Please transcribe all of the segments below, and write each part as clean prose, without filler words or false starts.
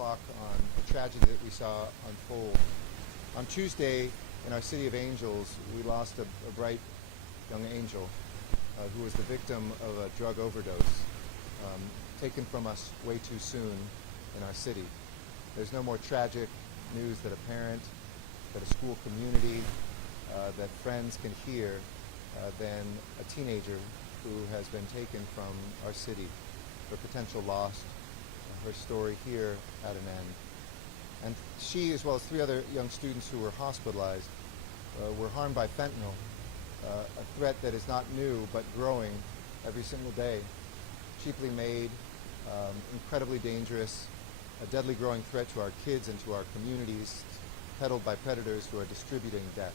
clock on a tragedy that we saw unfold. On Tuesday, in our city of Angels, we lost a bright young angel who was the victim of a drug overdose taken from us way too soon in our city. There's no more tragic news that a parent, that a school community, that friends can hear than a teenager who has been taken from our city for potential loss. Her story here at an end. And she, as well as 3 other young students who were hospitalized, were harmed by fentanyl, a threat that is not new but growing every single day. Cheaply made, incredibly dangerous, a deadly growing threat to our kids and to our communities, peddled by predators who are distributing death.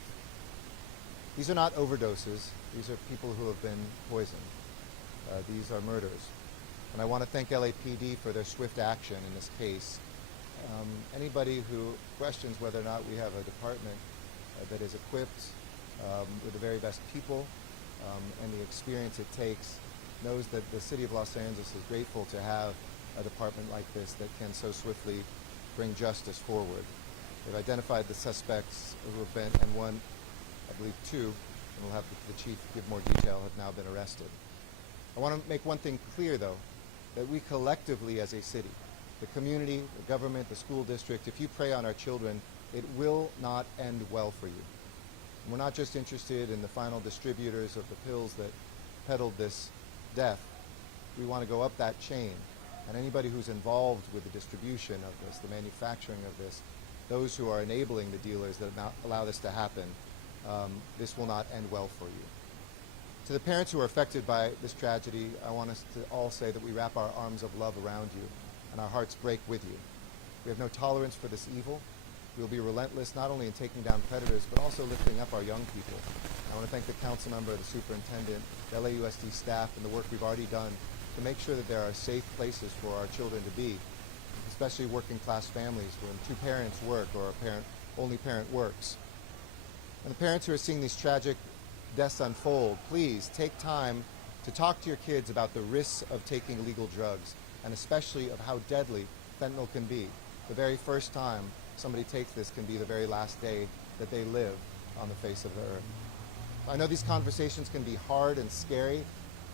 These are not overdoses. These are people who have been poisoned. These are murders. And I want to thank LAPD for their swift action in this case. Anybody who questions whether or not we have a department that is equipped with the very best people and the experience it takes knows that the city of Los Angeles is grateful to have a department like this that can so swiftly bring justice forward. They've identified the suspects who have been, and one, I believe 2, and we'll have the chief give more detail, have now been arrested. I want to make one thing clear, though, that we collectively as a city, the community, the government, the school district, if you prey on our children, it will not end well for you. And we're not just interested in the final distributors of the pills that peddled this death. We want to go up that chain. And anybody who's involved with the distribution of this, the manufacturing of this, those who are enabling the dealers that allow this to happen, this will not end well for you. To the parents who are affected by this tragedy, I want us to all say that we wrap our arms of love around you and our hearts break with you. We have no tolerance for this evil. We will be relentless not only in taking down predators, but also lifting up our young people. I want to thank the council member, the superintendent, the LAUSD staff, and the work we've already done to make sure that there are safe places for our children to be, especially working class families when 2 parents work or only parent works. And the parents who are seeing these tragic deaths unfold, please take time to talk to your kids about the risks of taking illegal drugs, and especially of how deadly fentanyl can be. The very first time somebody takes this can be the very last day that they live on the face of the earth. I know these conversations can be hard and scary.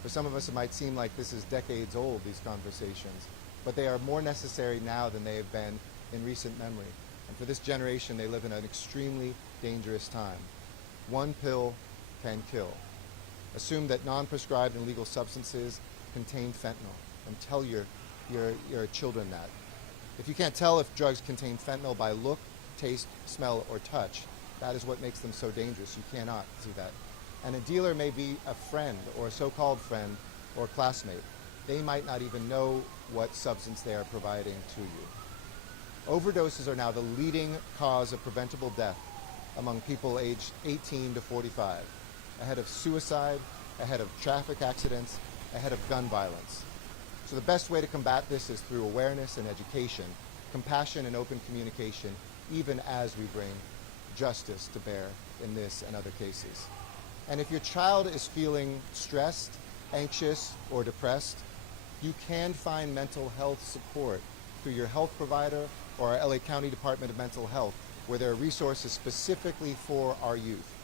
For some of us it might seem like this is decades old, these conversations, but they are more necessary now than they have been in recent memory. And for this generation, they live in an extremely dangerous time. One pill can kill. Assume that non-prescribed and legal substances contain fentanyl, and tell your children that. If you can't tell if drugs contain fentanyl by look, taste, smell, or touch, that is what makes them so dangerous. You cannot see that. And a dealer may be a friend or a so-called friend or classmate. They might not even know what substance they are providing to you. Overdoses are now the leading cause of preventable death among people aged 18 to 45, ahead of suicide, ahead of traffic accidents, ahead of gun violence. So the best way to combat this is through awareness and education, compassion and open communication, even as we bring justice to bear in this and other cases. And if your child is feeling stressed, anxious, or depressed, you can find mental health support through your health provider or our LA County Department of Mental Health, where there are resources specifically for our youth.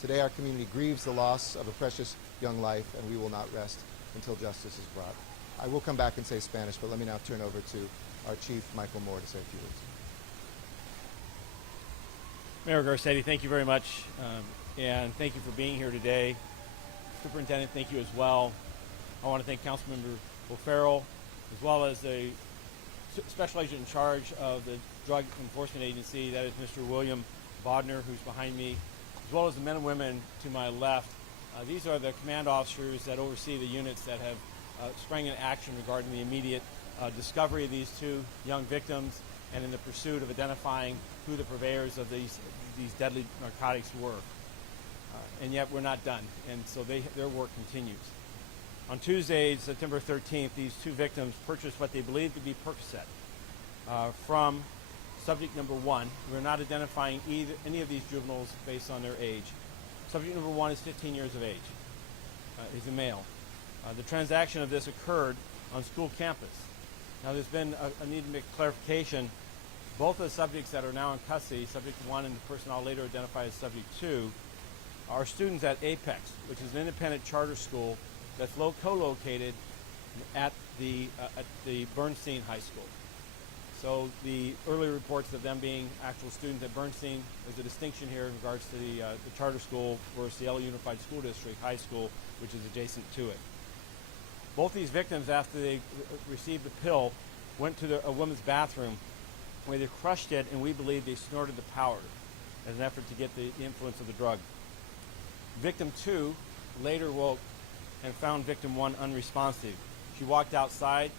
Today our community grieves the loss of a precious young life, and we will not rest until justice is brought. I will come back and say Spanish, but let me now turn over to our Chief, Michael Moore, to say a few words. Mayor Garcetti, thank you very much, and thank you for being here today. Superintendent, thank you as well. I want to thank Councilmember O'Farrell, as well as the Special Agent in charge of the Drug Enforcement Agency, that is Mr. William Bodner, who's behind me, as well as the men and women to my left. These are the command officers that oversee the units that have sprang into action regarding the immediate discovery of these 2 young victims and in the pursuit of identifying who the purveyors of these deadly narcotics were. And yet we're not done, and so their work continues. On Tuesday, September 13th, these 2 victims purchased what they believed to be Percocet from subject number 1. We're not identifying any of these juveniles based on their age. Subject number 1 is 15 years of age. He's a male. The transaction of this occurred on school campus. Now, there's been a need to make clarification. Both of the subjects that are now in custody, subject 1 and the person I'll later identify as subject 2, are students at Apex, which is an independent charter school that's co-located at the Bernstein High School. So the early reports of them being actual students at Bernstein, there's a distinction here in regards to the charter school versus the LA Unified School District High School, which is adjacent to it. Both these victims, after they received the pill, went to a woman's bathroom where they crushed it, and we believe they snorted the powder as an effort to get the influence of the drug. Victim 2 later woke and found victim 1 unresponsive. She walked outside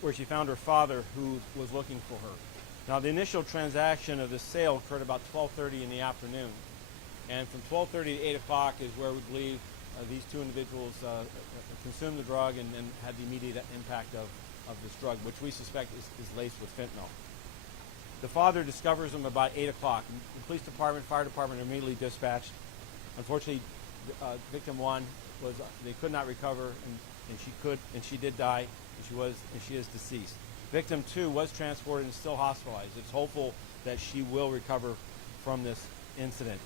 where she found her father, who was looking for her. Now, the initial transaction of the sale occurred about 12:30 in the afternoon, and from 12:30 to 8 o'clock is where we believe these two individuals consumed the drug and had the immediate impact of this drug, which we suspect is laced with fentanyl. The father discovers them about 8 o'clock. The police department, fire department are immediately dispatched. Unfortunately, victim 1 they could not recover, and she did die, and she is deceased. Victim 2 was transported and still hospitalized. It's hopeful that she will recover from this incident.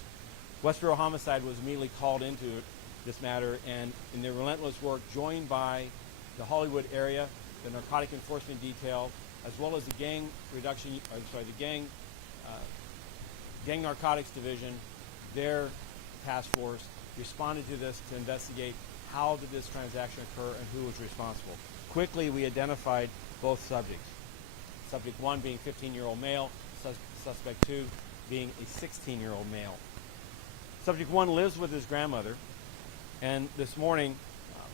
Westboro Homicide was immediately called into this matter, and in their relentless work, joined by the Hollywood area, the Narcotic Enforcement Detail, as well as the gang narcotics division, their task force responded to this to investigate how did this transaction occur and who was responsible. Quickly, we identified both subjects. Subject 1 being 15-year-old male, suspect 2 being a 16-year-old male. Subject 1 lives with his grandmother, and this morning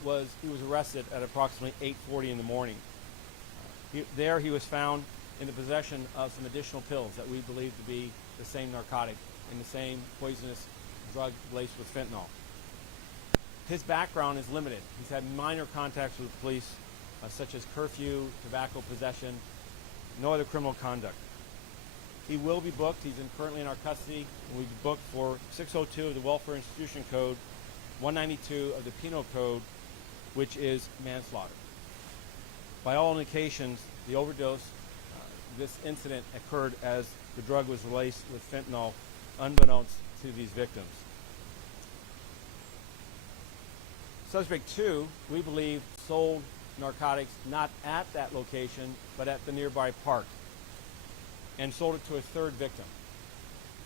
he was arrested at approximately 8:40 in the morning. He was found in the possession of some additional pills that we believe to be the same narcotic and the same poisonous drug laced with fentanyl. His background is limited. He's had minor contacts with the police, such as curfew, tobacco possession, no other criminal conduct. He will be booked. He's currently in our custody. We'll be booked for 602 of the Welfare Institution Code, 192 of the Penal Code, which is manslaughter. By all indications, the overdose, this incident occurred as the drug was laced with fentanyl, unbeknownst to these victims. Suspect 2, we believe, sold narcotics not at that location, but at the nearby park, and sold it to a third victim.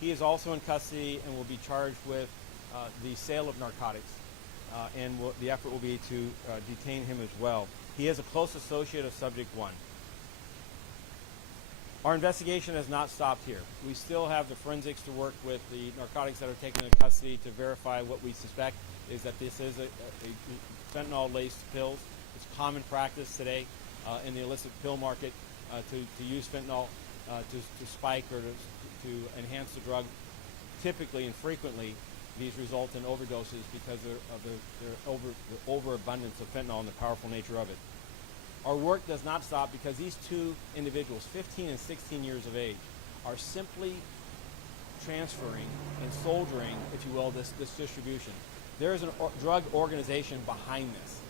He is also in custody and will be charged with the sale of narcotics, and the effort will be to detain him as well. He is a close associate of subject 1. Our investigation has not stopped here. We still have the forensics to work with the narcotics that are taken into custody to verify what we suspect is that this is a fentanyl-laced pills. It's common practice today in the illicit pill market to use fentanyl to spike or to enhance the drug. Typically and frequently, these result in overdoses because of the overabundance of fentanyl and the powerful nature of it. Our work does not stop because these two individuals, 15 and 16 years of age, are simply transferring and soldiering, if you will, this distribution. There is a drug organization behind this.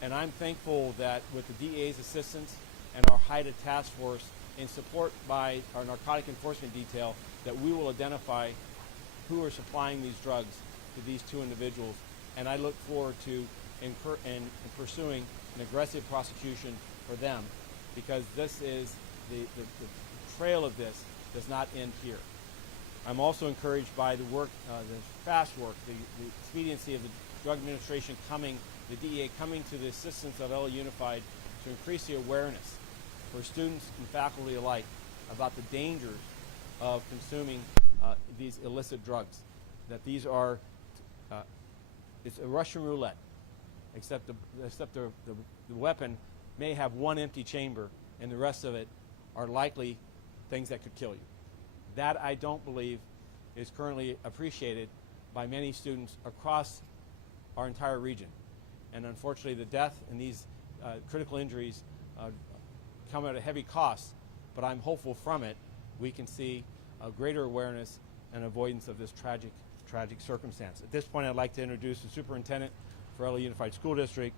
And I'm thankful that with the DA's assistance and our HIDTA task force, in support by our Narcotic Enforcement Detail, that we will identify who are supplying these drugs to these two individuals. And I look forward to pursuing an aggressive prosecution for them, because this is the trail of this does not end here. I'm also encouraged by the work, the fast work, the expediency of the Drug Administration the DEA coming to the assistance of LA Unified to increase the awareness for students and faculty alike about the dangers of consuming these illicit drugs. That these are, it's a Russian roulette, except the weapon may have one empty chamber and the rest of it are likely things that could kill you. That, I don't believe, is currently appreciated by many students across our entire region. And unfortunately, the death and these critical injuries come at a heavy cost, but I'm hopeful from it we can see a greater awareness and avoidance of this tragic circumstance. At this point, I'd like to introduce the superintendent for LA Unified School District.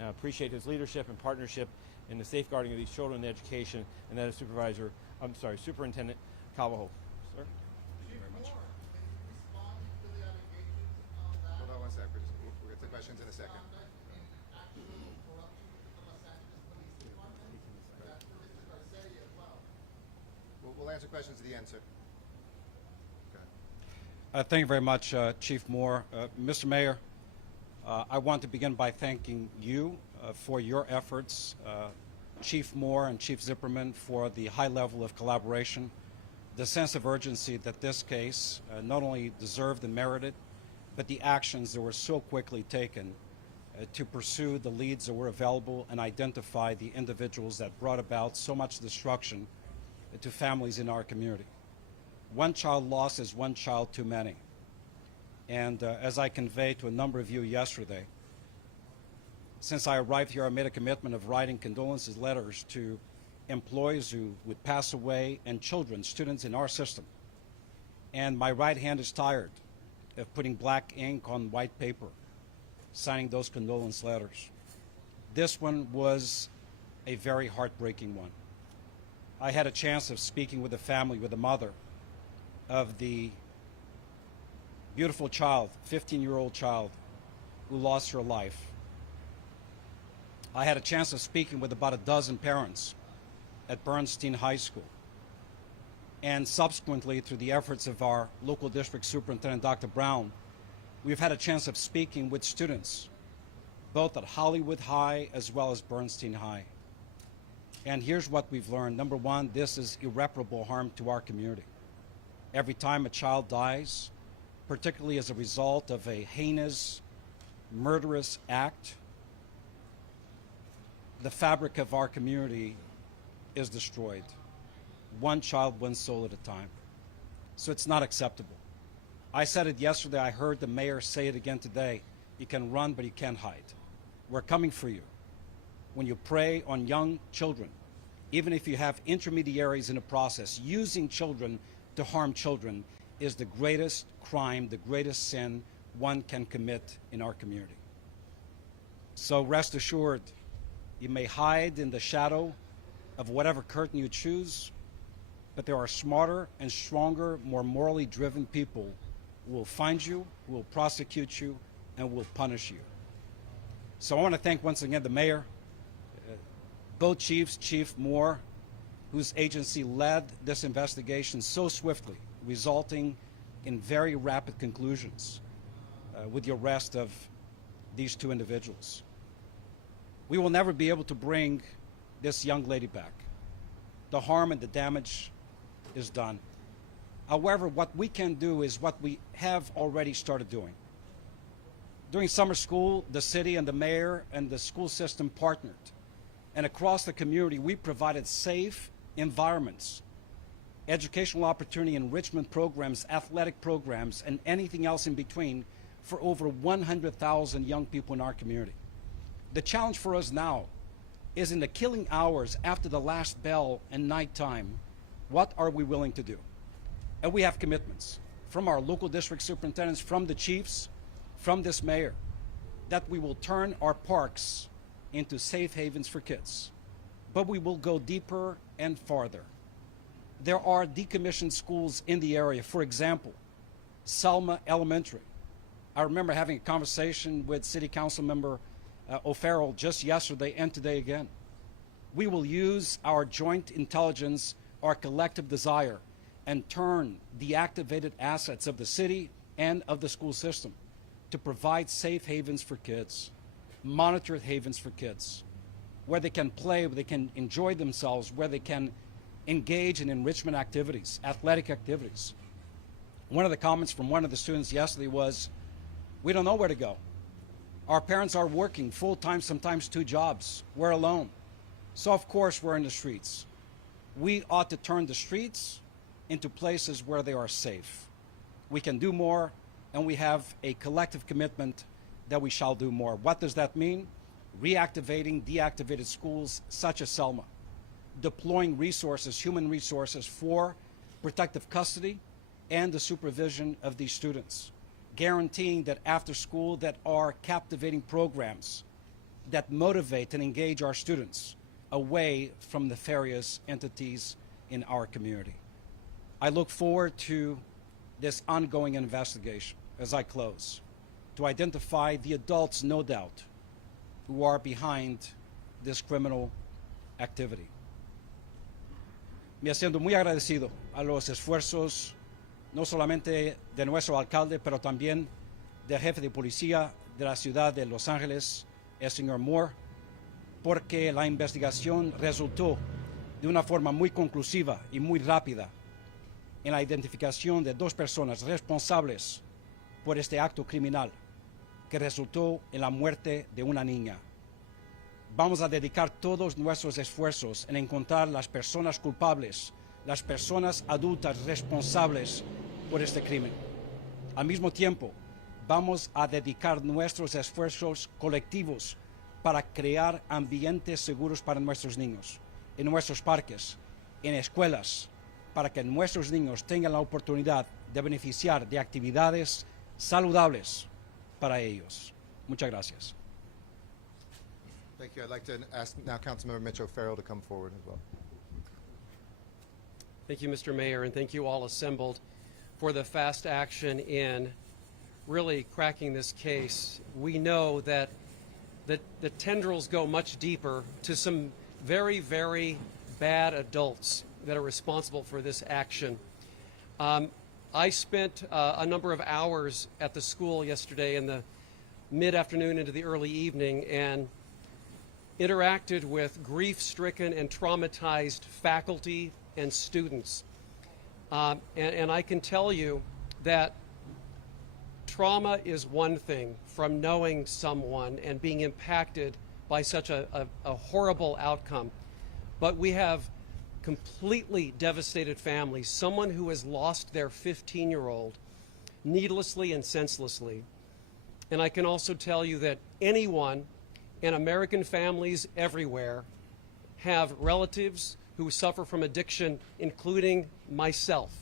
Appreciate his leadership and partnership in the safeguarding of these children and education, and that is Superintendent Calvajo. Sir? Thank you very much. Hold on one sec. We'll get to questions in a second. We'll answer questions at the end, sir. Thank you very much, Chief Moore. Mr. Mayor, I want to begin by thanking you for your efforts, Chief Moore and Chief Zipperman, for the high level of collaboration, the sense of urgency that this case not only deserved and merited, but the actions that were so quickly taken to pursue the leads that were available and identify the individuals that brought about so much destruction to families in our community. One child lost is one child too many. And as I conveyed to a number of you yesterday, since I arrived here, I made a commitment of writing condolences letters to employees who would pass away and children, students in our system. And my right hand is tired of putting black ink on white paper, signing those condolence letters. This one was a very heartbreaking one. I had a chance of speaking with the family, with the mother of the beautiful child, 15-year-old child, who lost her life. I had a chance of speaking with about a dozen parents at Bernstein High School. And subsequently, through the efforts of our local district superintendent, Dr. Brown, we've had a chance of speaking with students, both at Hollywood High as well as Bernstein High. And here's what we've learned. Number one, this is irreparable harm to our community. Every time a child dies, particularly as a result of a heinous, murderous act, the fabric of our community is destroyed. One child, one soul at a time. So it's not acceptable. I said it yesterday, I heard the mayor say it again today. You can run, but you can't hide. We're coming for you. When you prey on young children, even if you have intermediaries in the process, using children to harm children is the greatest crime, the greatest sin one can commit in our community. So rest assured, you may hide in the shadow of whatever curtain you choose, but there are smarter and stronger, more morally driven people who will find you, who will prosecute you, and will punish you. So I want to thank once again the mayor, both chiefs, Chief Moore, whose agency led this investigation so swiftly, resulting in very rapid conclusions with the arrest of these two individuals. We will never be able to bring this young lady back. The harm and the damage is done. However, what we can do is what we have already started doing. During summer school, the city and the mayor and the school system partnered. And across the community, we provided safe environments, educational opportunity enrichment programs, athletic programs, and anything else in between for over 100,000 young people in our community. The challenge for us now is in the killing hours after the last bell and nighttime, what are we willing to do? And we have commitments from our local district superintendents, from the chiefs, from this mayor, that we will turn our parks into safe havens for kids. But we will go deeper and farther. There are decommissioned schools in the area. For example, Selma Elementary. I remember having a conversation with City Council member O'Farrell just yesterday and today again. We will use our joint intelligence, our collective desire, and turn the activated assets of the city and of the school system to provide safe havens for kids, monitored havens for kids, where they can play, where they can enjoy themselves, where they can engage in enrichment activities, athletic activities. One of the comments from one of the students yesterday was, we don't know where to go. Our parents are working full-time, sometimes 2 jobs. We're alone. So of course we're in the streets. We ought to turn the streets into places where they are safe. We can do more, and we have a collective commitment that we shall do more. What does that mean? Reactivating deactivated schools such as Selma, deploying resources, human resources for protective custody and the supervision of these students, guaranteeing that after school that are captivating programs that motivate and engage our students away from nefarious entities in our community. I look forward to this ongoing investigation as I close to identify the adults, no doubt, who are behind this criminal activity. Me siento muy agradecido a los esfuerzos no solamente de nuestro alcalde, pero también del jefe de policía de la ciudad de Los Ángeles, el señor Moore, porque la investigación resultó de una forma muy conclusiva y muy rápida en la identificación de 2 personas responsables por este acto criminal que resultó en la muerte de una niña. Vamos a dedicar todos nuestros esfuerzos en encontrar las personas culpables, las personas adultas responsables por este crimen. Al mismo tiempo, vamos a dedicar nuestros esfuerzos colectivos para crear ambientes seguros para nuestros niños, en nuestros parques, en escuelas, para que nuestros niños tengan la oportunidad de beneficiar de actividades saludables para ellos. Muchas gracias. Thank you. I'd like to ask now Councilmember Mitch O'Farrell to come forward as well. Thank you, Mr. Mayor, and thank you all assembled for the fast action in really cracking this case. We know that the tendrils go much deeper to some very, very bad adults that are responsible for this action. I spent a number of hours at the school yesterday in the mid-afternoon into the early evening and interacted with grief-stricken and traumatized faculty and students. And I can tell you that trauma is one thing from knowing someone and being impacted by such a horrible outcome. But we have completely devastated families, someone who has lost their 15-year-old needlessly and senselessly. And I can also tell you that anyone and American families everywhere have relatives who suffer from addiction, including myself,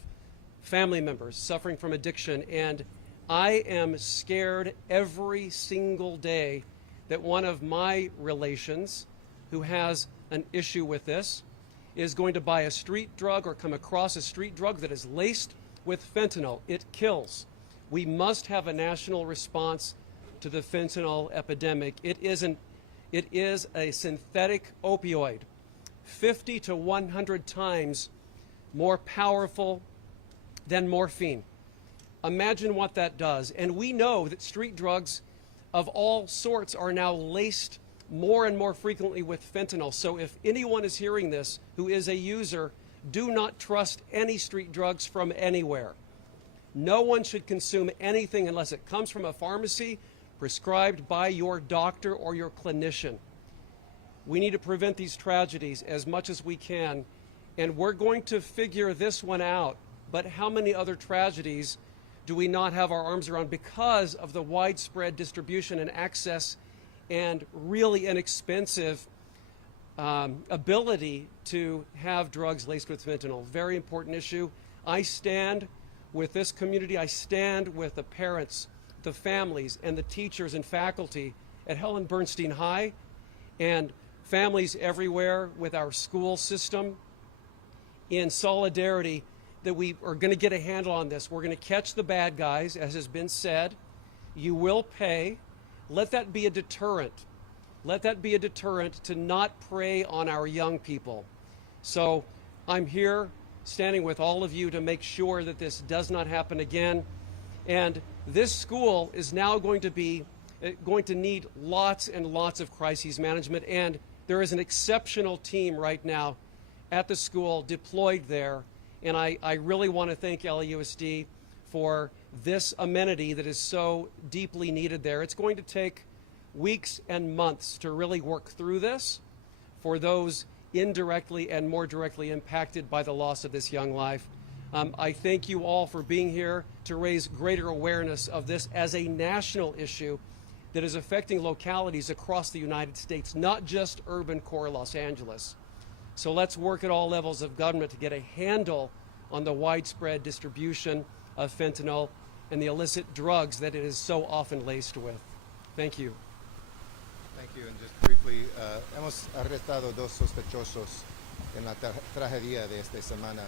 family members suffering from addiction. And I am scared every single day that one of my relations who has an issue with this is going to buy a street drug or come across a street drug that is laced with fentanyl. It kills. We must have a national response to the fentanyl epidemic. It is a synthetic opioid, 50 to 100 times more powerful than morphine. Imagine what that does. And we know that street drugs of all sorts are now laced more and more frequently with fentanyl. So if anyone is hearing this who is a user, do not trust any street drugs from anywhere. No one should consume anything unless it comes from a pharmacy prescribed by your doctor or your clinician. We need to prevent these tragedies as much as we can, and we're going to figure this one out. But how many other tragedies do we not have our arms around because of the widespread distribution and access and really inexpensive ability to have drugs laced with fentanyl? Very important issue. I stand with this community. I stand with the parents, the families, and the teachers and faculty at Helen Bernstein High and families everywhere with our school system in solidarity that we are going to get a handle on this. We're going to catch the bad guys, as has been said. You will pay. Let that be a deterrent. Let that be a deterrent to not prey on our young people. So I'm here standing with all of you to make sure that this does not happen again. And this school is now going to need lots and lots of crises management. And there is an exceptional team right now at the school deployed there. And I really want to thank LAUSD for this amenity that is so deeply needed there. It's going to take weeks and months to really work through this for those indirectly and more directly impacted by the loss of this young life. I thank you all for being here to raise greater awareness of this as a national issue that is affecting localities across the United States, not just urban core Los Angeles. So let's work at all levels of government to get a handle on the widespread distribution of fentanyl and the illicit drugs that it is so often laced with. Thank you. Thank you. And just briefly, hemos arrestado dos sospechosos en la tragedia de esta semana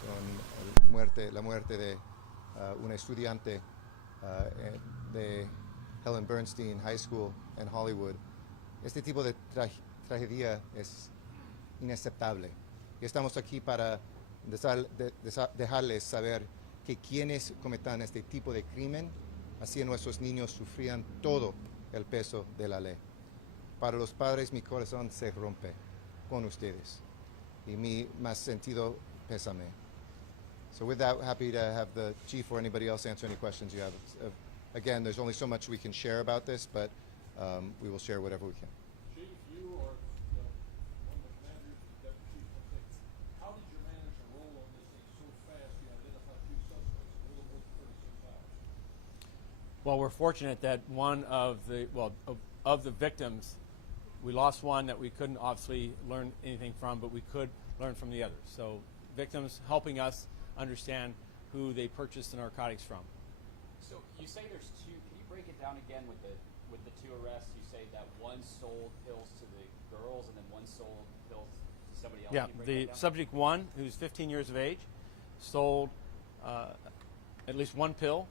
con la muerte de una estudiante de Helen Bernstein High School en Hollywood. Este tipo de tragedia es inaceptable. Y estamos aquí para dejarles saber que quienes cometan este tipo de crimen, así nuestros niños sufrían todo el peso de la ley. Para los padres mi corazón se rompe con ustedes y mi más sentido pésame. So with that, happy to have the chief or anybody else answer any questions you have. Again, there's only so much we can share about this, but we will share whatever we can. Chief, you or one of the commanders, Deputy Chief, how did you manage to roll on this thing so fast? You identified 2 suspects in a little more than 36 hours. Well, we're fortunate that one of the victims, we lost one that we couldn't obviously learn anything from, but we could learn from the others. So victims helping us understand who they purchased the narcotics from. So you say there's 2. Can you break it down again with the 2 arrests? You say that one sold pills to the girls and then one sold pills to somebody else. Yeah, Can you break the that down? subject 1, who's 15 years of age, sold at least one pill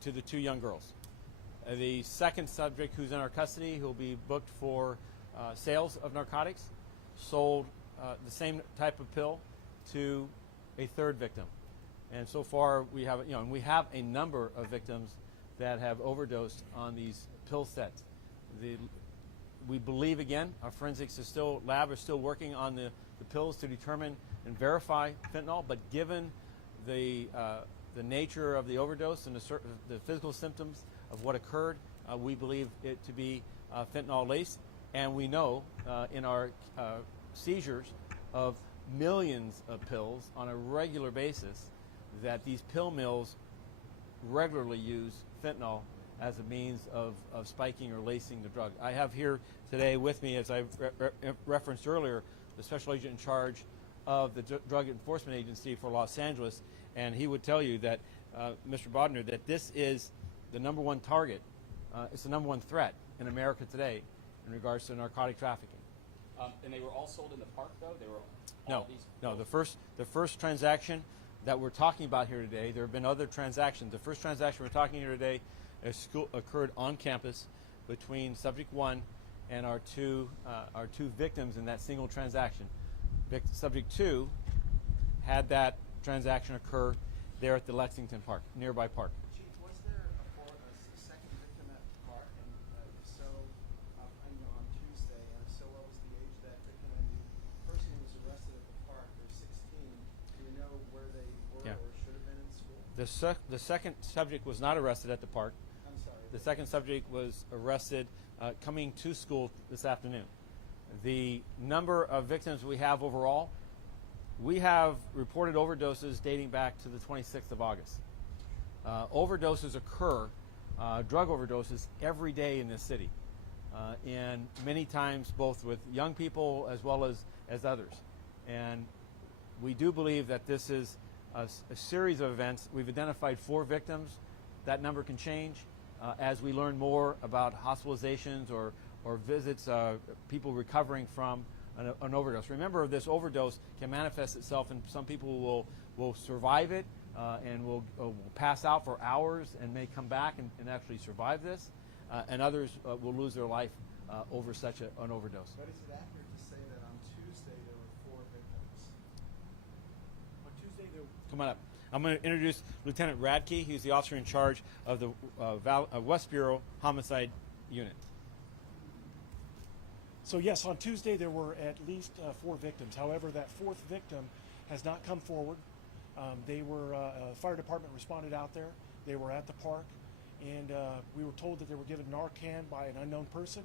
to the 2 young girls. The second subject, who's in our custody, who will be booked for sales of narcotics, sold the same type of pill to a third victim. And so far, we have a number of victims that have overdosed on these pill sets. We believe, again, our forensics lab is still working on the pills to determine and verify fentanyl, but given the nature of the overdose and the physical symptoms of what occurred, we believe it to be fentanyl laced, and we know in our seizures of millions of pills on a regular basis that these pill mills regularly use fentanyl as a means of spiking or lacing the drug. I have here today with me, as I referenced earlier, the special agent in charge of the Drug Enforcement Agency for Los Angeles, and he would tell you that, Mr. Bodner, that this is the number one target. It's the number one threat in America today in regards to narcotic trafficking. And they were all sold in the park, though? They were all these No. The first transaction that we're talking about here today, there have been other transactions. The first transaction we're talking here today occurred on campus between subject 1 and our two victims in that single transaction. Subject 2 had that transaction occur there at the Lexington Park, nearby park. Chief, was there a second victim at the park? And if so, I know on Tuesday, and if so, what was the age of that victim? And the person who was arrested at the park, they're 16. Do we know where they were or should have been in school? The second subject was not arrested at the park. I'm sorry. The second subject was arrested coming to school this afternoon. The number of victims we have overall, we have reported overdoses dating back to the 26th of August. Overdoses occur, drug overdoses, every day in this city, and many times both with young people as well as others. And we do believe that this is a series of events. We've identified 4 victims. That number can change as we learn more about hospitalizations or visits, people recovering from an overdose. Remember, this overdose can manifest itself, and some people will survive it and will pass out for hours and may come back and actually survive this, and others will lose their life over such an overdose. But is it accurate to say that on Tuesday there were 4 victims? On Tuesday, there Come on up. I'm going to introduce Lieutenant Radke. He's the officer in charge of the West Bureau Homicide Unit. So yes, on Tuesday there were at least 4 victims. However, that 4th victim has not come forward. They were fire department responded out there. They were at the park, and we were told that they were given Narcan by an unknown person,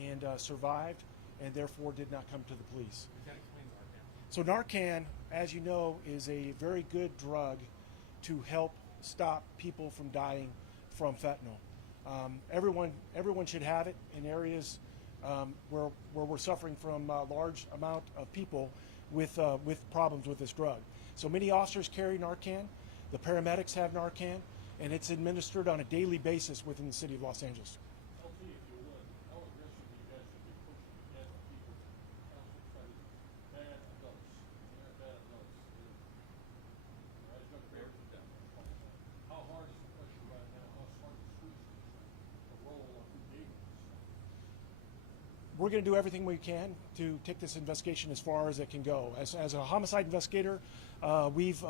and survived, and therefore did not come to the police. So Narcan, as you know, is a very good drug to help stop people from dying from fentanyl. Everyone should have it in areas where we're suffering from a large amount of people with problems with this drug. So many officers carry Narcan. The paramedics have Narcan, and it's administered on a daily basis within the city of Los Angeles. LT, if you would, we're going to do everything we can to take this investigation as far as it can go. As a homicide investigator, we've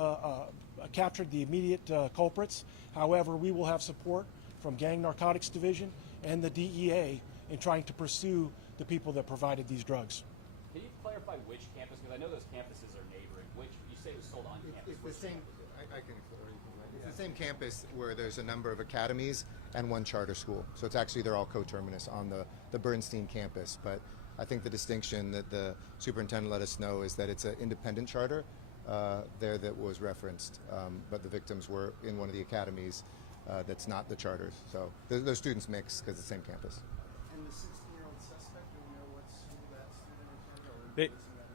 captured the immediate culprits. However, we will have support from Gang Narcotics Division and the DEA in trying to pursue the people that provided these drugs. Can you clarify which campus? Because I know those campuses are neighboring. Which you say was sold on campus? It's the Which same. campus is it? I can explain. It's the same campus where there's a number of academies and one charter school. So it's actually they're all coterminous on the Bernstein campus. But I think the distinction that the superintendent let us know is that it's an independent charter there that was referenced, but the victims were in one of the academies that's not the charters. So those students mix because it's the same campus. And the 16-year-old suspect, do we know what school that student attended, or are we They- releasing that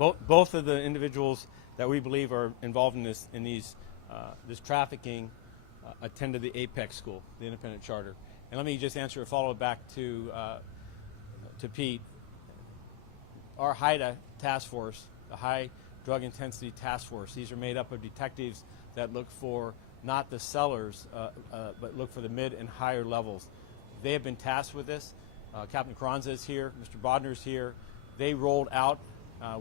information? Both of the individuals that we believe are involved in this trafficking attended the Apex School, the independent charter. And let me just answer a follow back to Pete. Our HIDA task force, the High Drug Intensity Task Force, these are made up of detectives that look for not the sellers, but look for the mid and higher levels. They have been tasked with this. Captain Carranza is here, Mr. Bodner is here. They rolled out.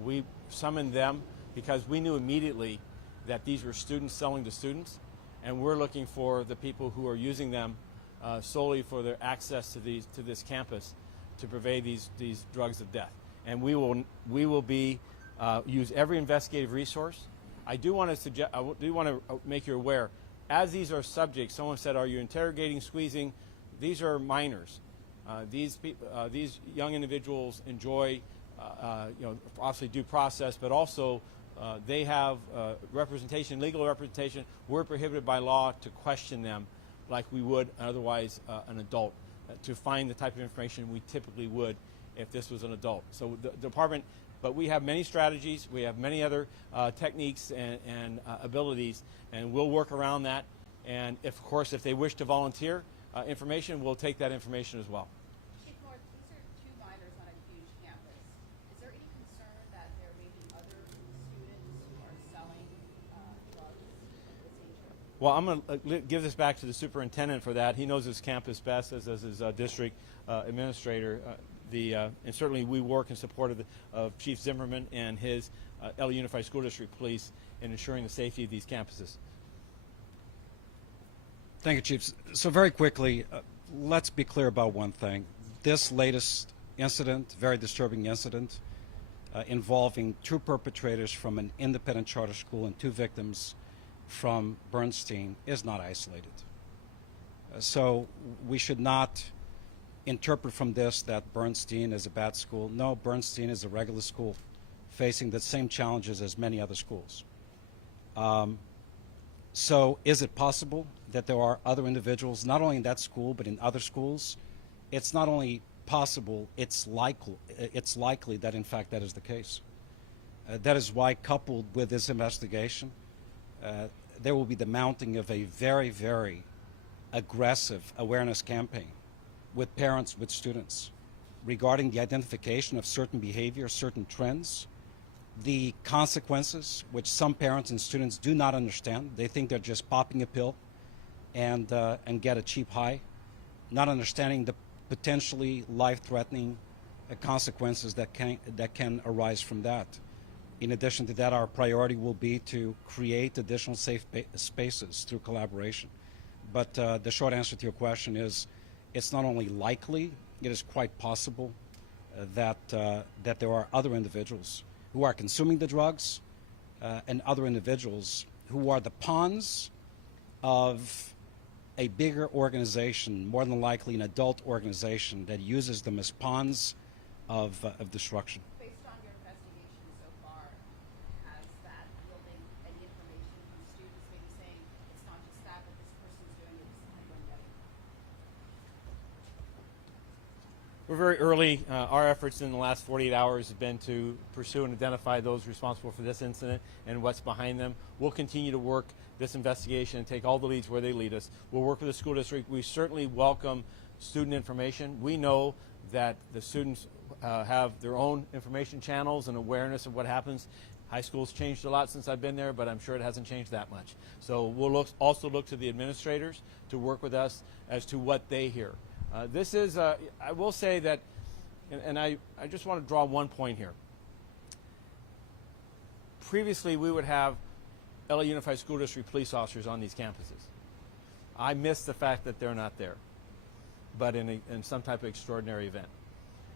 We summoned them because we knew immediately that these were students selling to students, and we're looking for the people who are using them solely for their access to this campus to purvey these drugs of death. And we will be use every investigative resource. I do want to make you aware, as these are subjects. Someone said, "Are you interrogating, squeezing?" These are minors. These young individuals enjoy, obviously due process, but also they have representation, legal representation. We're prohibited by law to question them like we would otherwise an adult, to find the type of information we typically would if this was an adult. So the department, but we have many strategies. We have many other techniques and abilities, and we'll work around that. And of course, if they wish to volunteer information, we'll take that information as well. Chief North, these are two minors on a huge campus. Is there any concern that there may be other students who are selling drugs of this nature? Well, I'm going to give this back to the superintendent for that. He knows his campus best, as does his district administrator. And certainly we work in support of Chief Zimmerman and his LA Unified School District Police in ensuring the safety of these campuses. Thank you, Chief. So very quickly, let's be clear about one thing. This latest incident, very disturbing incident, involving two perpetrators from an independent charter school and two victims from Bernstein, is not isolated. So we should not interpret from this that Bernstein is a bad school. No, Bernstein is a regular school facing the same challenges as many other schools. So is it possible that there are other individuals, not only in that school, but in other schools? It's not only possible, it's likely that in fact that is the case. That is why, coupled with this investigation, there will be the mounting of a very, very aggressive awareness campaign with parents, with students, regarding the identification of certain behavior, certain trends, the consequences, which some parents and students do not understand. They think they're just popping a pill and get a cheap high, not understanding the potentially life-threatening consequences that can arise from that. In addition to that, our priority will be to create additional safe spaces through collaboration. But the short answer to your question is, it's not only likely, it is quite possible that there are other individuals who are consuming the drugs and other individuals who are the pawns of a bigger organization, more than likely an adult organization that uses them as pawns of destruction. Based on your investigation so far, has that yielded any information from students maybe saying it's not just that, but this person's doing it, this is how I'm getting? We're very early. Our efforts in the last 48 hours have been to pursue and identify those responsible for this incident and what's behind them. We'll continue to work this investigation and take all the leads where they lead us. We'll work with the school district. We certainly welcome student information. We know that the students have their own information channels and awareness of what happens. High school's changed a lot since I've been there, but I'm sure it hasn't changed that much. So we'll also look to the administrators to work with us as to what they hear. This is, I will say that And I just want to draw one point here. Previously, we would have LA Unified School District police officers on these campuses. I miss the fact that they're not there, but in some type of extraordinary event,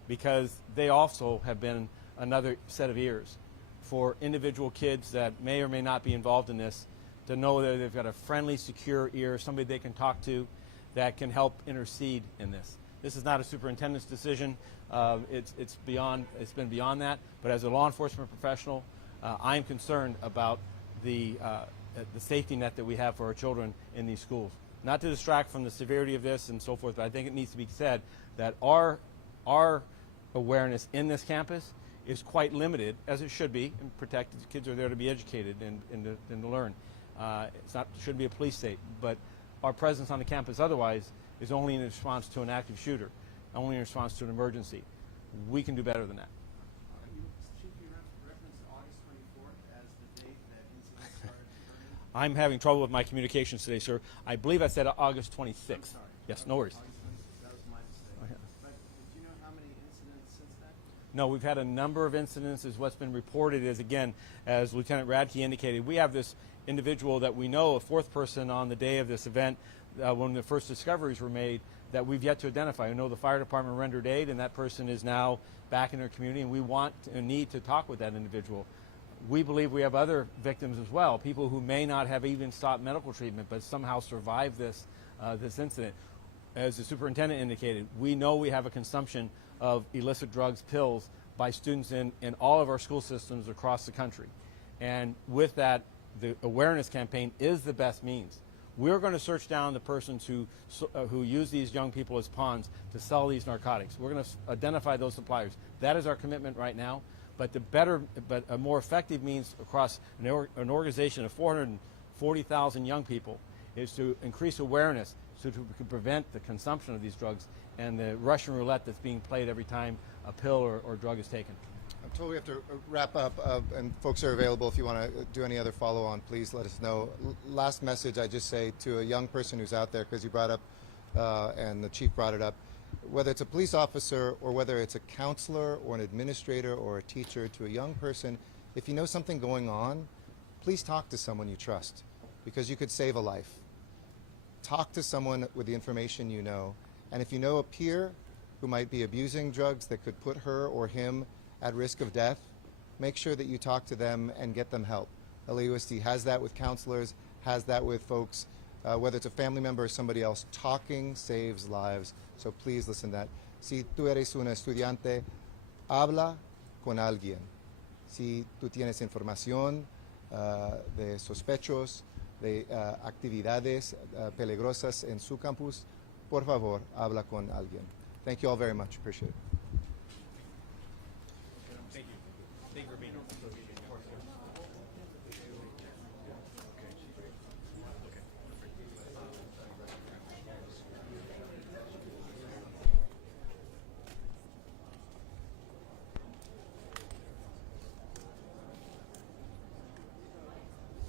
because they also have been another set of ears for individual kids that may or may not be involved in this, to know that they've got a friendly, secure ear, somebody they can talk to that can help intercede in this. This is not a superintendent's decision. It's been beyond that. But as a law enforcement professional, I'm concerned about the safety net that we have for our children in these schools. Not to distract from the severity of this and so forth, but I think it needs to be said that our awareness in this campus is quite limited, as it should be, and protected. Kids are there to be educated and to learn. Shouldn't be a police state, but our presence on the campus otherwise is only in response to an active shooter, only in response to an emergency. We can do better than that. Chief, you referenced August 24th as the date that incidents started occurring. I'm having trouble with my communications today, sir. I believe I said August 26th. I'm sorry. Yes, no worries. That was my mistake. But do you know how many incidents since then? No, we've had a number of incidents. As what's been reported is, again, as Lieutenant Radke indicated, we have this individual that we know, a fourth person on the day of this event, when the first discoveries were made, that we've yet to identify. I know the fire department rendered aid, and that person is now back in their community, and we want and need to talk with that individual. We believe we have other victims as well, people who may not have even sought medical treatment, but somehow survived this incident. As the superintendent indicated, we know we have a consumption of illicit drugs, pills, by students in all of our school systems across the country. And with that, the awareness campaign is the best means. We're going to search down the persons who use these young people as pawns to sell these narcotics. We're going to identify those suppliers. That is our commitment right now. But a more effective means across an organization of 440,000 young people is to increase awareness so to prevent the consumption of these drugs and the Russian roulette that's being played every time a pill or drug is taken. I'm told we have to wrap up, and folks are available if you want to do any other follow-on. Please let us know. Last message I just say to a young person who's out there, because you brought up, and the chief brought it up, whether it's a police officer or whether it's a counselor or an administrator or a teacher, to a young person, if you know something going on, please talk to someone you trust, because you could save a life. Talk to someone with the information you know, and if you know a peer who might be abusing drugs that could put her or him at risk of death, make sure that you talk to them and get them help. LAUSD has that with counselors, has that with folks, whether it's a family member or somebody else. Talking saves lives, so please listen to that. Si tú eres un estudiante, habla con alguien. Si tú tienes información de sospechos, de actividades peligrosas en su campus, por favor, habla con alguien. Thank you all very much. Appreciate it.